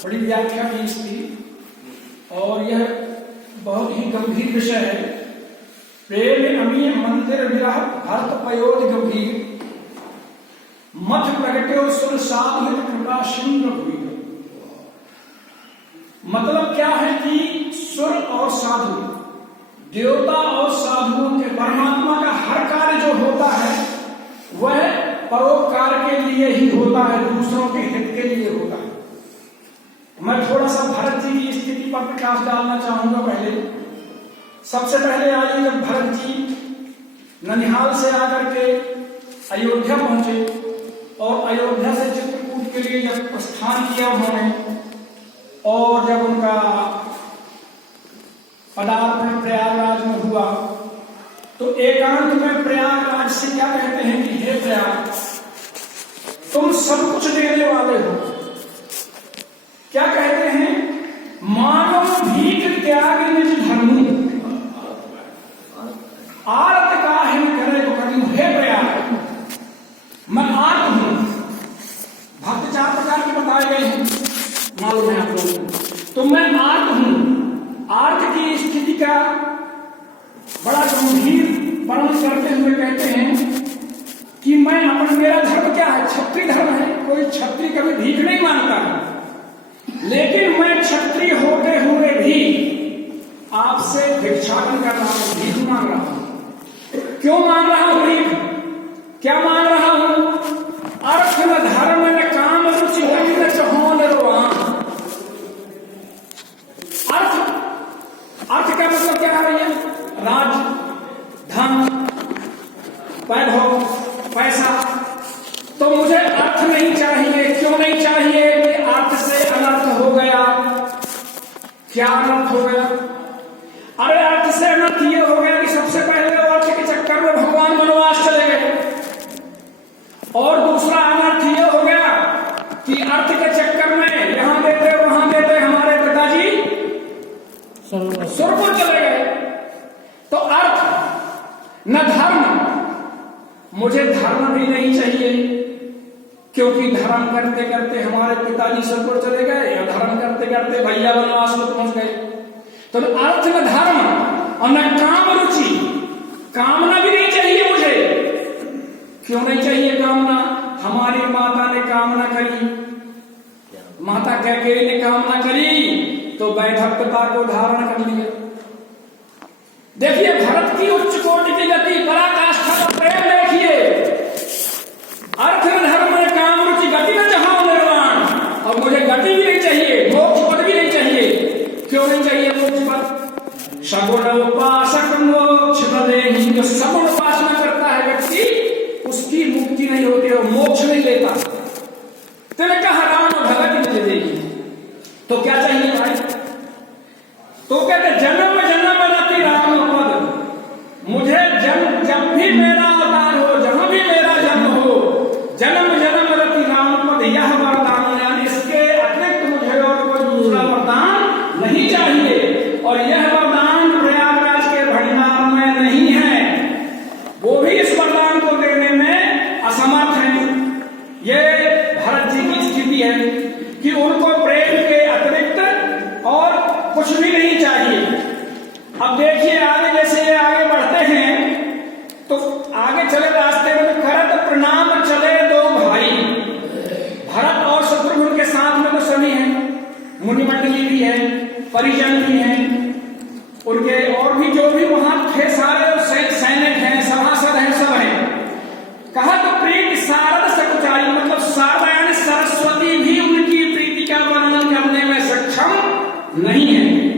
बड़ी व्याख्या की इसकी, और यह बहुत ही गंभीर विषय है। प्रेम अमीय मंदिर विरह भरत पयोध गंभीर, मथ प्रगट्यो सुर साधु कृपा सिंह हुई। मतलब क्या है कि सुर और साधु, देवता और साधुओं के, परमात्मा का हर कार्य जो होता है वह परोपकार के लिए ही होता है, दूसरों के हित के लिए होता है। मैं थोड़ा सा भरत जी की स्थिति पर प्रकाश डालना चाहूंगा। सबसे पहले आइए, जब भरत जी ननिहाल से आकर के अयोध्या पहुंचे और अयोध्या से चित्रकूट के लिए जब प्रस्थान किया उन्होंने, और जब उनका पदार्पण प्रयागराज में हुआ, तो एकांत में प्रयागराज से क्या कहते हैं कि हे प्रयाग, तुम सब कुछ देने वाले हो। क्या कहते हैं? मानो भीख त्याग निज धर्मू, आरत काहे न करे तो करूं। हे प्रयाग, मैं आर्त हूं। भक्त 4 प्रकार के बताए गए हैं, मालूम है आप लोगों को। तो मैं आर्त हूं। आर्त की स्थिति का बड़ा गंभीर वर्णन करते हुए कहते हैं कि मैं अपन, मेरा धर्म क्या है? क्षत्रिय धर्म है। कोई क्षत्रिय कभी भीख नहीं मांगता है, लेकिन मैं क्षत्रिय होते हुए भी आपसे भिक्षाटन कर रहा हूं, भीख मांग रहा हूं। क्यों मांग रहा हूं भीख? क्या मांग रहा हूं? अर्थ न धर्म न काम रुचि न चहो निर्वाण। अर्थ का मतलब क्या है? राज, धन, वैभव, पैसा। तो मुझे अर्थ नहीं चाहिए। क्यों नहीं चाहिए? कि अर्थ से अनर्थ हो गया। क्या अनर्थ हो गया? अरे अर्थ से अनर्थ ये हो गया कि सबसे पहले अर्थ के चक्कर में भगवान वनवास चले गए, और दूसरा अनर्थ ये हो गया कि अर्थ के चक्कर में यहां देते वहां देते हमारे पिताजी स्वर्गपुर चले गए। तो अर्थ न धर्म, मुझे धर्म भी नहीं चाहिए, क्योंकि धर्म करते करते हमारे पिताजी स्वर्गपुर चले गए, या धर्म करते करते भैया वनवास में पहुंच गए। तो अर्थ न धर्म और न काम रुचि, कामना भी नहीं चाहिए मुझे। क्यों नहीं चाहिए कामना? हमारी माता ने कामना करी, माता कैकेयी ने कामना करी, तो बैठक पिता को धारण कर लिया। देखिए भरत की उच्च कोटि की गति, पराकाष्ठा का प्रेम देखिए। अर्थ न धर्म न काम रुचि गति न चाहो निर्वाण। और मुझे गति भी नहीं चाहिए, मोक्ष पद भी नहीं चाहिए। क्यों नहीं चाहिए मोक्ष पद? सगुण उपासक मोक्ष न देहि। जो सगुण उपासना करता है व्यक्ति, उसकी मुक्ति नहीं होती है, मोक्ष नहीं लेता। तेने कहा राम भगत मुझे देगी। तो क्या चाहिए भाई? तो कहते जन्म जन्म रति राम पद। मुझे जब भी मेरा अवतार हो, जहां भी मेरा जन्म हो, जन्म जन्म रति राम पद, यह वरदान। यानी इसके अतिरिक्त मुझे और कोई दूसरा वरदान नहीं चाहिए। और यह वरदान प्रयागराज के भंडार में नहीं है, वो भी इस वरदान को देने में असमर्थ है। ये भरत जी की स्थिति है कि उनको प्रेम के अतिरिक्त और कुछ भी नहीं चाहिए। अब देखिए आगे, जैसे ये आगे बढ़ते हैं तो आगे चले रास्ते में, तो करत प्रणाम चले दो भाई। भरत और शत्रुघ्न के साथ में तो सभी हैं, मुनिमंडली भी है, परिजन भी हैं, उनके और भी जो भी वहां थे सारे सैनिक हैं, सभासद हैं, सब हैं। कहा तो प्रीति शारद सकुचाई, मतलब शारदा यानी सरस्वती भी उनकी प्रीति का वर्णन करने में सक्षम नहीं है।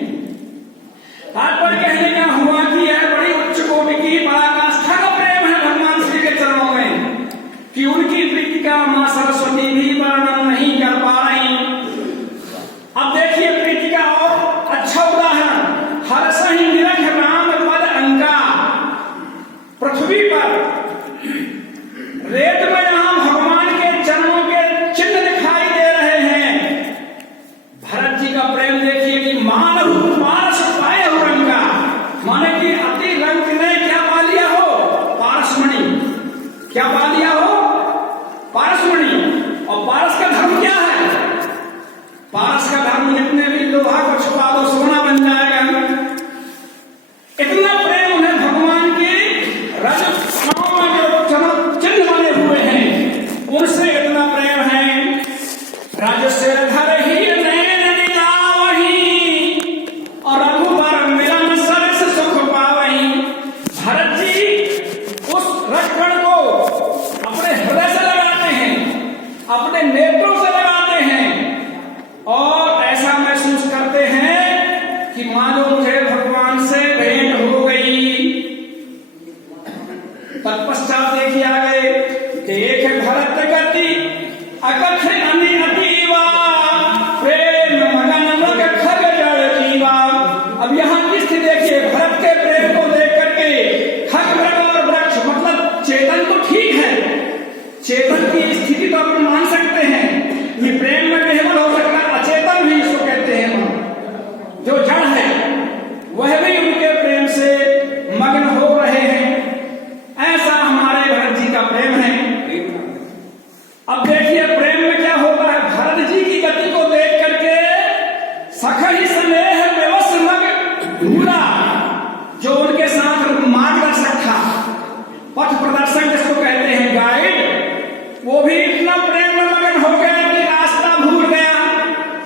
तात्पर्य कहने का हुआ कि यह बड़ी उच्च कोटि की पराकाष्ठा का प्रेम है भगवान श्री के चरणों में, कि उनकी प्रीति का मां सरस्वती भी वर्णन नहीं कर पा रही। अब देखिए प्रीति का और अच्छा उदाहरण, हर्ष ही निरख राम पद अंका। पृथ्वी पर रेत में जहां भगवान के चरणों के चिन्ह दिखाई दे रहे हैं, भरत जी का प्रेम देखिए कि मान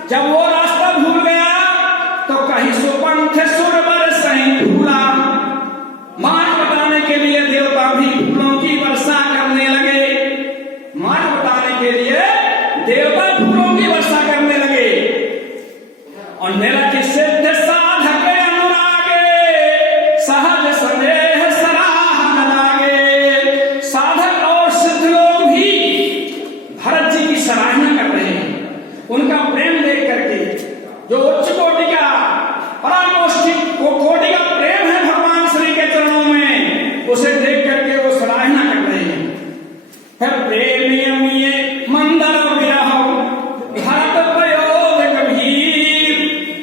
जब वो रास्ता भूल गया तो कहीं सुपंथ सुर बरसई धूला। मार्ग बताने के लिए देवता भी फूलों की वर्षा करने लगे। मार्ग बताने के लिए देवता फूलों की वर्षा करने लगे। और मेरा कि सिद्ध साधक अनुरागे सहज स्नेह सराह न लागे। साधक और सिद्ध लोग भी भरत जी की सराहना कर रहे हैं। उनका प्रेम देख करके, जो उच्च कोटि का कोटि का प्रेम है भगवान श्री के चरणों में, उसे देख करके वो सराहना कर रहे हैं। फिर प्रेम मंदर विरह भरत प्रयोग गंभीर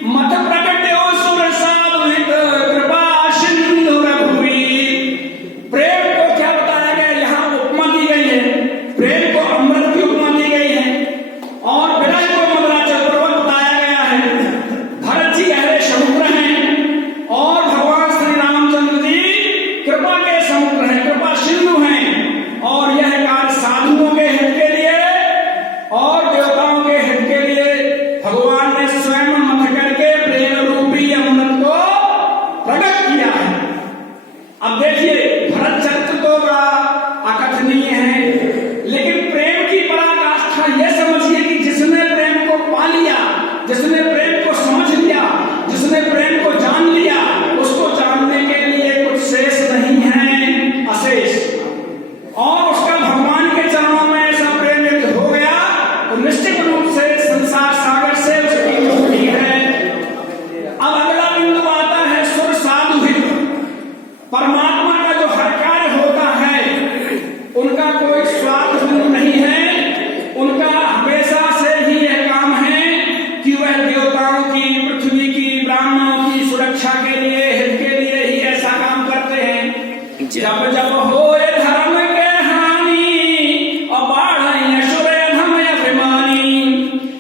मत प्रकट्यो सुर साधुहित कृपा सिंधु रघुवीर। प्रेम को क्या बताया गया, यहाँ उपमा दी गई है। प्रेम को अमृत की उपमा दी गई है और विरह को मदराचल पर्वत बताया गया है। भरत जी गहरे समुद्र हैं और भगवान श्री रामचंद्र जी कृपा के समुद्र हैं, कृपा सिंधु हैं। और यह कार्य साधुओं के हित के लिए और देवताओं के हित के लिए भगवान ने स्वयं मथ करके प्रेम रूपी अमृत को प्रकट किया है। अब देखिए, भरत चरित्र तो बड़ा अकथनीय है, लेकिन प्रेम की पराकाष्ठा यह समझिए कि जिसने प्रेम को पा लिया, जिसने प्रेम को समझ लिया, जिसने प्रेम को जान लिया, उसको जानने के लिए कुछ शेष नहीं है, अशेष। और उसका भगवान के चरणों में ऐसा प्रेम यदि हो गया तो निश्चित रूप से संसार सागर से उसकी मुक्ति है। अब अगला बिंदु आता है सुर साधुहित। परमात्मा का जो हर कार्य होता है उनका कोई स्वार्थ नहीं है। उनका हमेशा से ही यह काम है कि वह देवताओं की, पृथ्वी की, ब्राह्मणों की सुरक्षा के लिए, हित के लिए ही ऐसा काम करते हैं। जब जब हो धर्म के हानि और बाढ़ असुर अधम अभिमानी,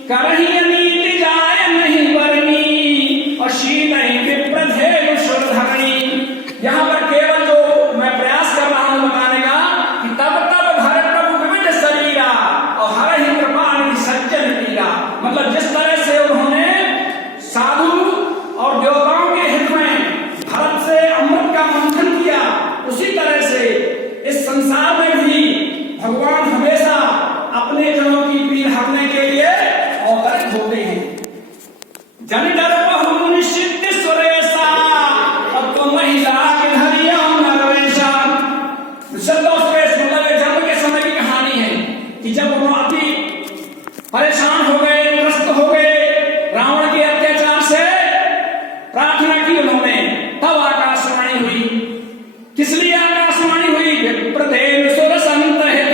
करही नीति जाय नहीं बरनी और शील विप्रधेनु सुरधरणी। यहाँ पर केवल जो मैं प्रयास कर रहा हूं बताने का कि तब तब भरत प्रभु विविध शरीरा और हर ही कृपा सज्जन पीरा। मतलब जिस तरह से उन्होंने साधु और देवताओं के हित में भरत से अमृत का मंथन किया, उसी तरह से इस संसार में भी भगवान हमेशा अपने जनों की पीड़ हरने के लिए अवतरित होते हैं। जन डर बहु निश्चित सुरेशा अब तो महिला के धरिया नरवेशा। मतलब जन्म के समय की कहानी है कि जब उन्होंने अति परेशान हो गए, त्रस्त हो गए रावण के अत्याचार से, प्रार्थना की उन्होंने, तब आकाशवाणी हुई। किस लिए आकाशवाणी हुई? विप्रदेव सुर संत हित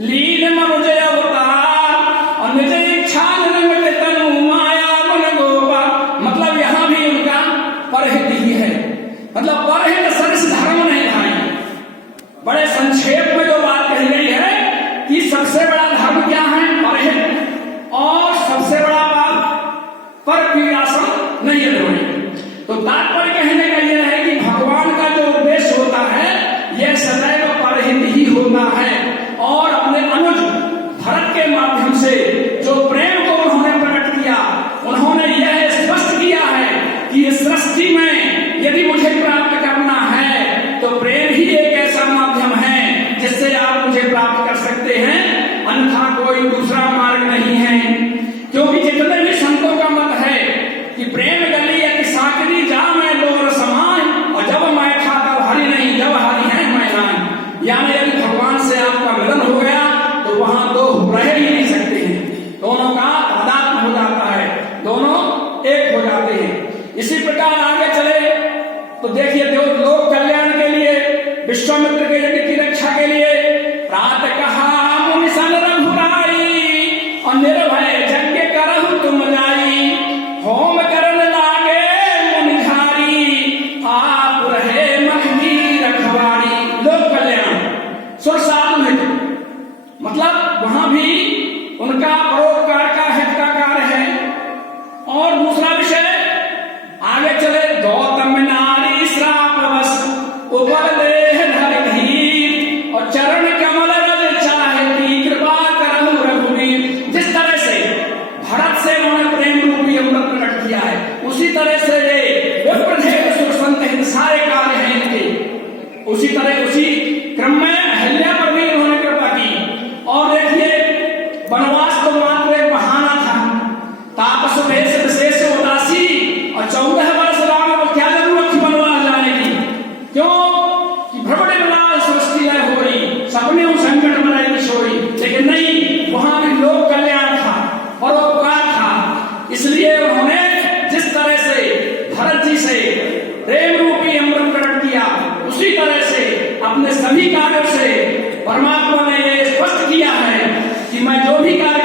लीन मनुज अवतार और निज इच्छा निर्मित तनु माया गुण गोपा। मतलब यहाँ भी उनका परहित ही है। मतलब परहित सरिस धर्म नहीं भाई। बड़े संक्षेप में जो बात कही गई है कि सबसे बड़ा धर्म क्या है? परहित। और सबसे बड़ा बात पर पीड़ासन नहीं है। तो तात्पर्य कहने का यह है कि भगवान का जो उद्देश्य होता है यह सदैव परहित ही होता है। और अपने अनुज भरत के माध्यम से जो प्रेम को उन्होंने प्रकट किया, उन्होंने यह स्पष्ट किया है कि इस सृष्टि में यदि मुझे प्राप्त करना है तो प्रेम ही एक ऐसा माध्यम है जिससे आप मुझे प्राप्त कर सकते हैं, अन्यथा कोई दूसरा मार्ग नहीं है। क्योंकि जितने भी संतों का मत है कि प्रेम गली या साकरी जा मैं डोर इसलिए उन्होंने जिस तरह से भरत जी से प्रेम रूपी अमृत प्रकट किया, उसी तरह से अपने सभी कार्यों से परमात्मा ने ये स्पष्ट किया है कि मैं जो भी कार्य